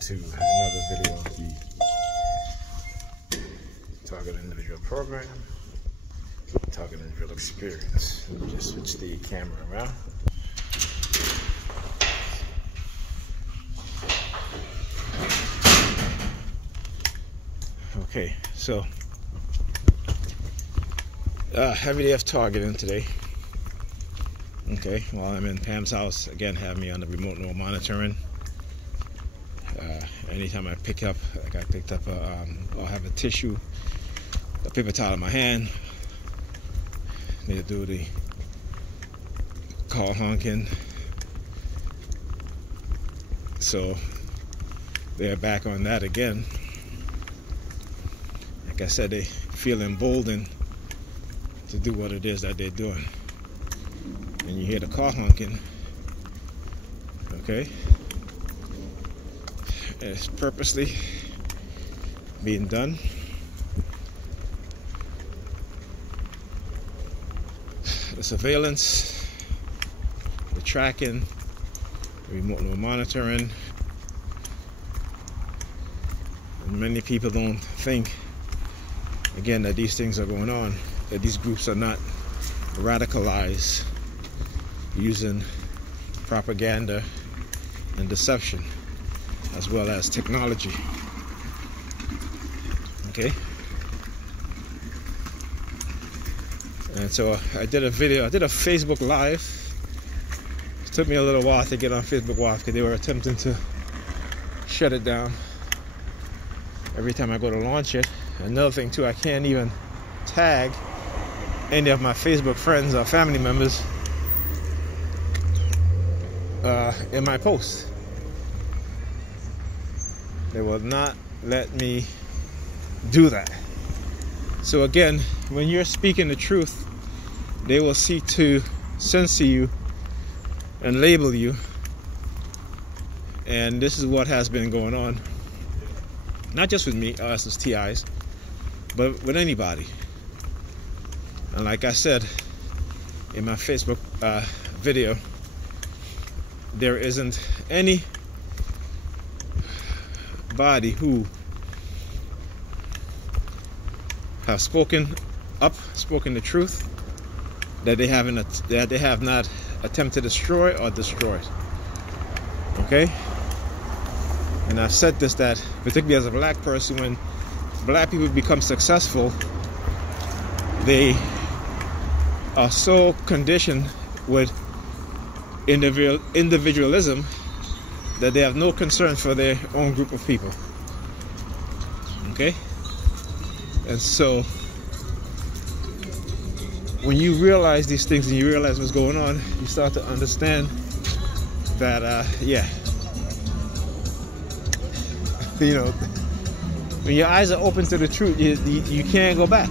to another video of the Target Individual Program, Target Individual Experience. Let me just switch the camera around. Okay, so heavy day of targeting today. Okay, while I'm in Pam's house, again, have me on the remote no monitoring. Anytime I pick up, like I picked up I'll have a tissue, a paper towel in my hand. Need to do the call honking. So they're back on that again. Like I said, they feel emboldened to do what it is that they're doing. And you hear the car honking, okay? And it's purposely being done. The surveillance, the tracking, remote monitoring. And many people don't think, again, that these things are going on, that these groups are not radicalized using propaganda and deception, as well as technology. Okay, and so I did a Facebook Live. It took me a little while to get on Facebook Live because they were attempting to shut it down every time I go to launch it. Another thing too, I can't even tag any of my Facebook friends or family members in my post. They will not let me do that. So again, when you're speaking the truth, they will seek to censor you and label you. And this is what has been going on, not just with me, us as TIs, but with anybody. And like I said in my Facebook video, there isn't any body who have spoken the truth that they have not attempted to destroy or destroyed. Okay, and I've said this, that particularly as a black person, when black people become successful, they are so conditioned with individualism that they have no concern for their own group of people. Okay? And so when you realize these things and you realize what's going on, you start to understand that yeah, you know, when your eyes are open to the truth, you can't go back.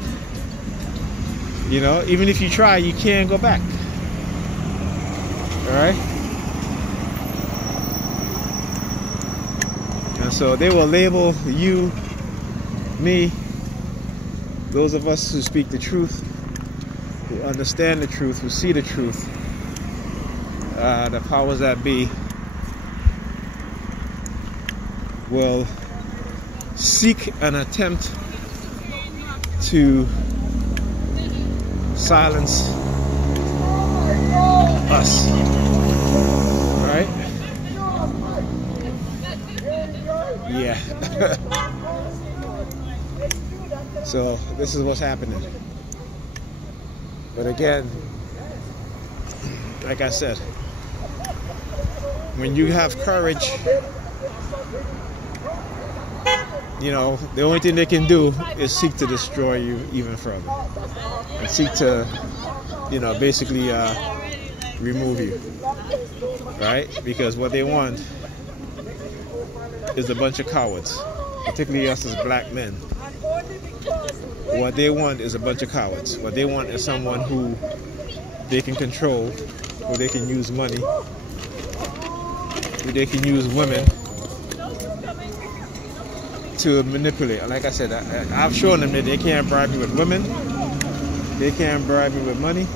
You know, even if you try, you can't go back. All right? And so they will label you, me, those of us who speak the truth, who understand the truth, who see the truth, the powers that be will seek an attempt to silence us. Right? Yeah. So this is what's happening. But again, like I said, when you have courage, you know, the only thing they can do is seek to destroy you even further. And seek to, you know, basically remove you. Right? Because what they want is a bunch of cowards, particularly us as black men. What they want is a bunch of cowards. What they want is someone who they can control, who they can use money, who they can use women to manipulate. Like I said, I've shown them that they can't bribe me with women, they can't bribe me with money,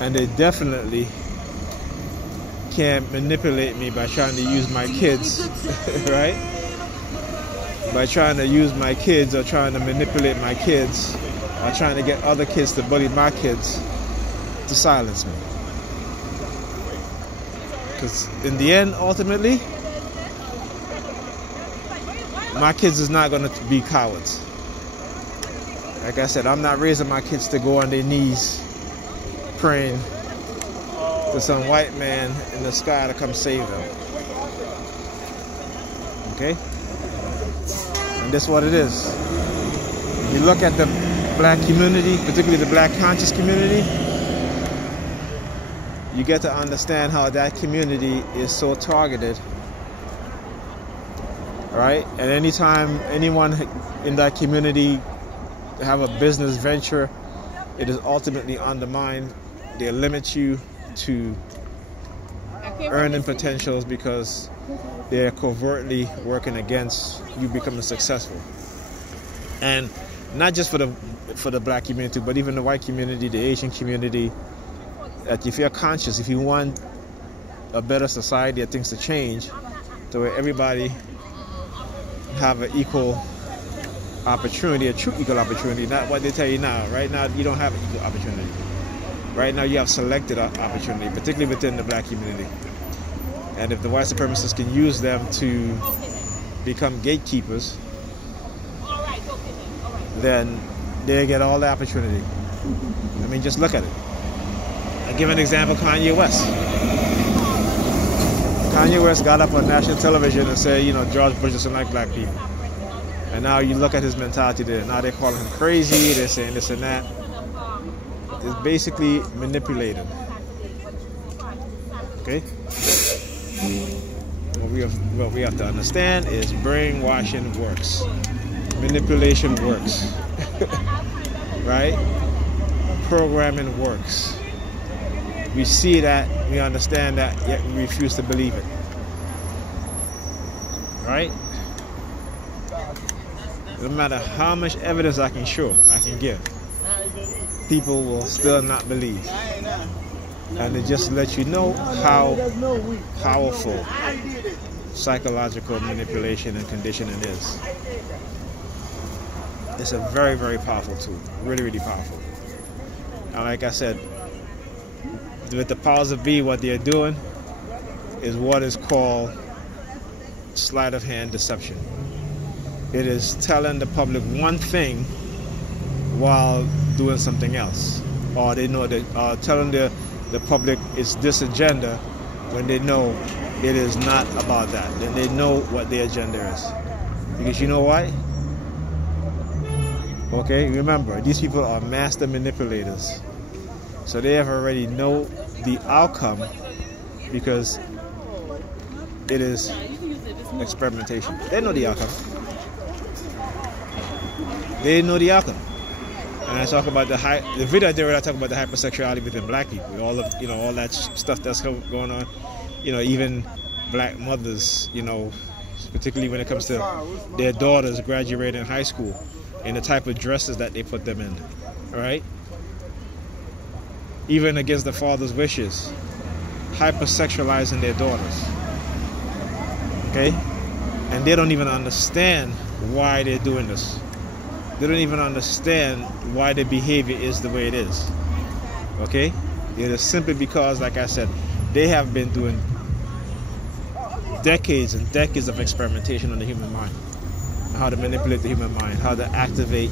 and they definitely can't manipulate me by trying to use my kids, right? By trying to use my kids or trying to manipulate my kids or trying to get other kids to bully my kids to silence me. Because in the end, ultimately, my kids is not going to be cowards. Like I said, I'm not raising my kids to go on their knees praying to some white man in the sky to come save them. Okay? And that's what it is. If you look at the black community, particularly the black conscious community, you get to understand how that community is so targeted. Right? And anytime anyone in that community have a business venture, it is ultimately undermined. They limit you to earning potentials because they're covertly working against you becoming successful. And not just for the black community, but even the white community, the Asian community, that if you're conscious, if you want a better society or things to change to where everybody have an equal opportunity, a true equal opportunity, not what they tell you now. Right now, you don't have an equal opportunity. Right now, you have selected opportunity, particularly within the black community. And if the white supremacists can use them to become gatekeepers, then they get all the opportunity. I mean, just look at it. I'll give an example, Kanye West. Kanye West got up on national television and said, you know, George Bush doesn't like black people. And now you look at his mentality there. Now they're calling him crazy, they're saying this and that. It's basically manipulated. Okay? What we have to understand is brainwashing works. Manipulation works. Right? Programming works. We see that, we understand that, yet we refuse to believe it. Right? No matter how much evidence I can show, I can give, people will still not believe. And it just lets you know how powerful psychological manipulation and conditioning is. It's a very, very powerful tool. Really, really powerful. And like I said, with the powers of be, what they're doing is what is called sleight of hand deception. It is telling the public one thing while doing something else, or they know that telling the public it's this agenda when they know it is not about that. Then they know what their agenda is, because you know why? Okay, remember, these people are master manipulators. So they have already know the outcome because it is experimentation. They know the outcome. They know the outcome. And I talk about the video there where I talk about the hypersexuality within black people, all of all that stuff that's going on. Even black mothers, particularly when it comes to their daughters graduating high school, and the type of dresses that they put them in, right? Even against the father's wishes, hypersexualizing their daughters, okay? And they don't even understand why they're doing this. They don't even understand why their behavior is the way it is, okay? It is simply because, like I said, they have been doing decades and decades of experimentation on the human mind, how to manipulate the human mind, how to activate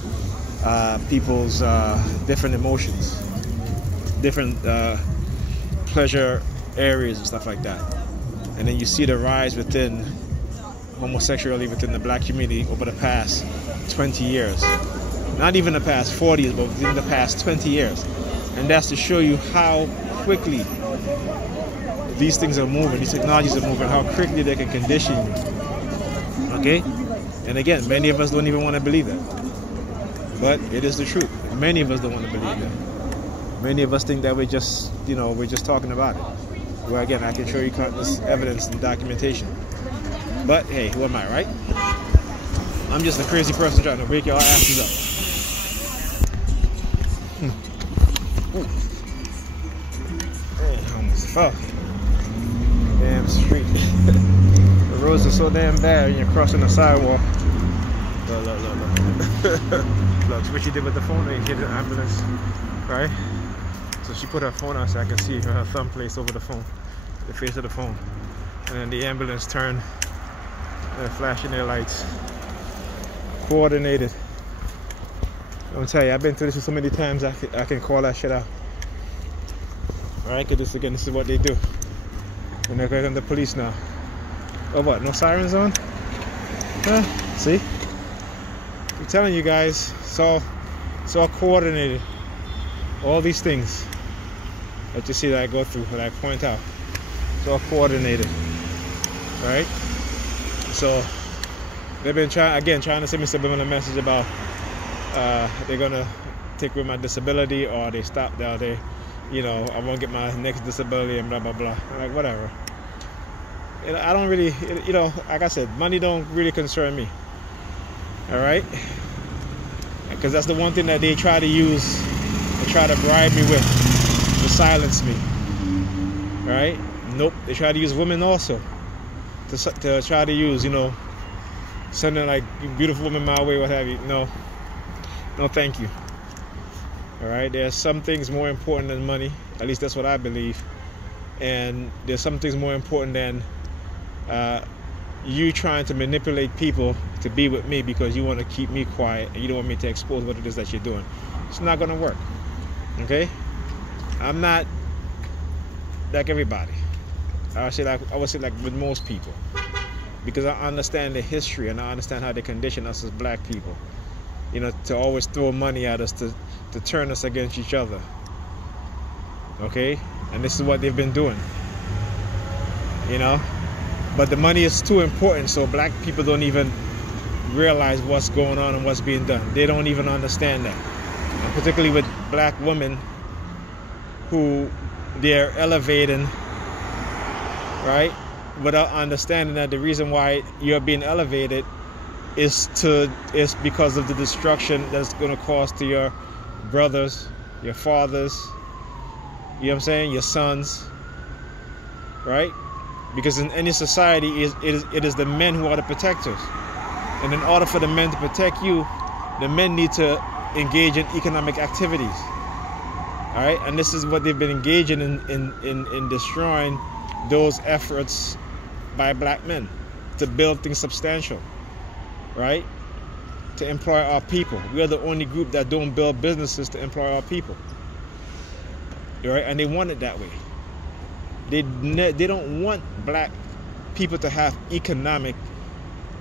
people's different emotions, different pleasure areas and stuff like that. And then you see the rise within homosexuality within the black community over the past 20 years. Not even the past 40 years, but within the past 20 years. And that's to show you how quickly these things are moving, these technologies are moving, how quickly they can condition you. Okay? And again, many of us don't even want to believe that. But it is the truth. Many of us don't want to believe that. Many of us think that we're just, we're just talking about it. Well, again, I can show you countless evidence and documentation. But hey, who am I, right? I'm just a crazy person trying to wake your asses up. Hey, almost fell. Damn street. The roads are so damn bad when you're crossing the sidewalk. Look. Look, what she did with the phone, they hit an ambulance, right? So she put her phone out so I can see her thumb placed over the phone, the face of the phone. And then the ambulance turned, flashing their lights. Coordinated. I'm telling you, I've been through this so many times, I can call that shit out. Alright, because this is what they do. And they're calling the police now. Oh, what? No sirens on? See? I'm telling you guys, it's all coordinated. All these things that you see that I go through, that I point out, it's all coordinated. Right? So they've been trying to send me subliminal message about they're gonna take away my disability, or they stop there, they, you know, I won't get my next disability and blah blah blah. I'm like, whatever. I don't really, you know, like I said, money don't really concern me. All right, because that's the one thing that they try to use, they try to bribe me with, to silence me. All right, nope. They try to use women also to try to use, you know, sending like beautiful women my way, what have you. No, thank you. All right, there's some things more important than money. At least that's what I believe. And there's some things more important than you trying to manipulate people to be with me because you want to keep me quiet and you don't want me to expose what it is that you're doing. It's not going to work. Okay? I'm not like everybody. I would say like with most people, because I understand the history and I understand how they condition us as black people. You know, to always throw money at us, to turn us against each other. Okay? And this is what they've been doing. You know? But the money is too important, so black people don't even realize what's going on and what's being done. They don't even understand that. And particularly with black women who they're elevating, right? Without understanding that the reason why you're being elevated is because of the destruction that's going to cause to your brothers, your fathers, you know what I'm saying, your sons, right? Because in any society, it is the men who are the protectors. And in order for the men to protect you, the men need to engage in economic activities. All right? And this is what they've been engaging in destroying those efforts by black men to build things substantial. Right? To employ our people. We are the only group that don't build businesses to employ our people. Right? And they want it that way. They don't want black people to have economic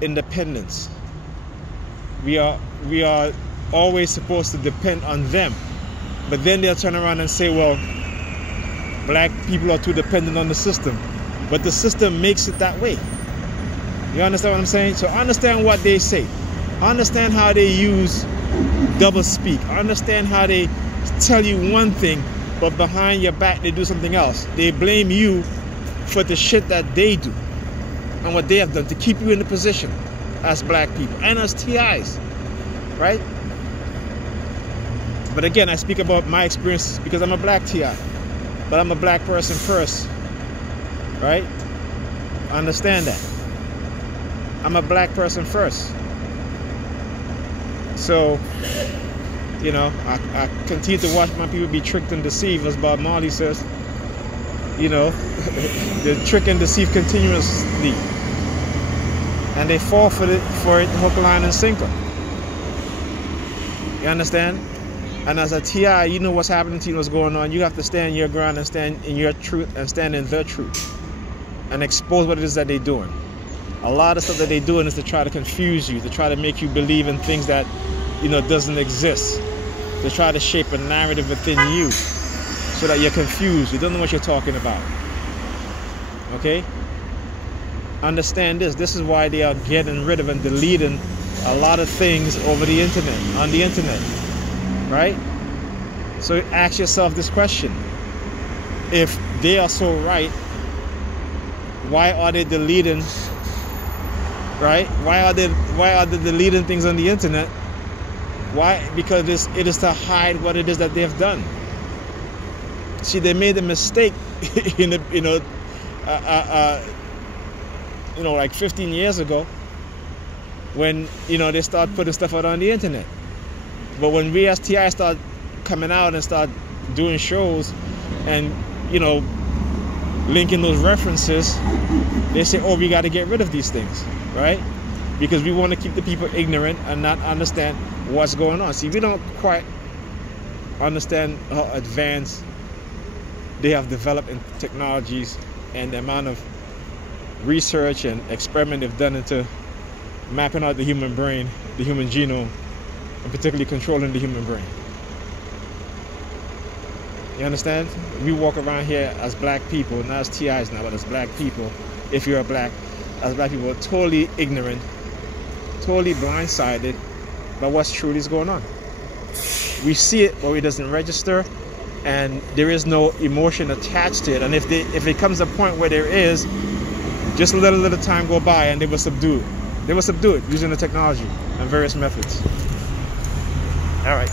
independence. We are always supposed to depend on them. But then they'll turn around and say, well, black people are too dependent on the system. But the system makes it that way. You understand what I'm saying? So understand what they say. Understand how they use double speak. Understand how they tell you one thing, but behind your back they do something else. They blame you for the shit that they do and what they have done to keep you in the position as black people and as TIs, right? But again, I speak about my experiences because I'm a black TI, but I'm a black person first, right? Understand that. I'm a black person first. So, you know, I continue to watch my people be tricked and deceived, as Bob Marley says. You know, they trick and deceive continuously. And they fall for it hook, line, and sinker. You understand? And as a TI, you know what's happening to you, what's going on. You have to stand your ground and stand in your truth and stand in their truth. And expose what it is that they're doing. A lot of stuff that they're doing is to try to confuse you, to try to make you believe in things that, you know, doesn't exist. To try to shape a narrative within you so that you're confused. You don't know what you're talking about. Okay? Understand this. This is why they are getting rid of and deleting a lot of things over the internet, on the internet. Right? So ask yourself this question. If they are so right, why are they deleting, right? Why are they deleting things on the internet? Why? Because it is to hide what it is that they have done. See, they made a mistake in you know, like 15 years ago, when, you know, they start putting stuff out on the internet. But when we as TI start coming out and start doing shows and, you know, linking those references, they say, oh, we got to get rid of these things, right? Because we want to keep the people ignorant and not understand what's going on. See, we don't quite understand how advanced they have developed in technologies and the amount of research and experiment they've done into mapping out the human brain, the human genome, and particularly controlling the human brain. You understand? We walk around here as black people, not as TIs now, but as black people. If you're a black, as black people, totally ignorant, totally blindsided by what's truly is going on. We see it, but it doesn't register, and there is no emotion attached to it. And if it comes a point where there is, just let a little time go by, and they will subdue it. They will subdue it using the technology and various methods. All right.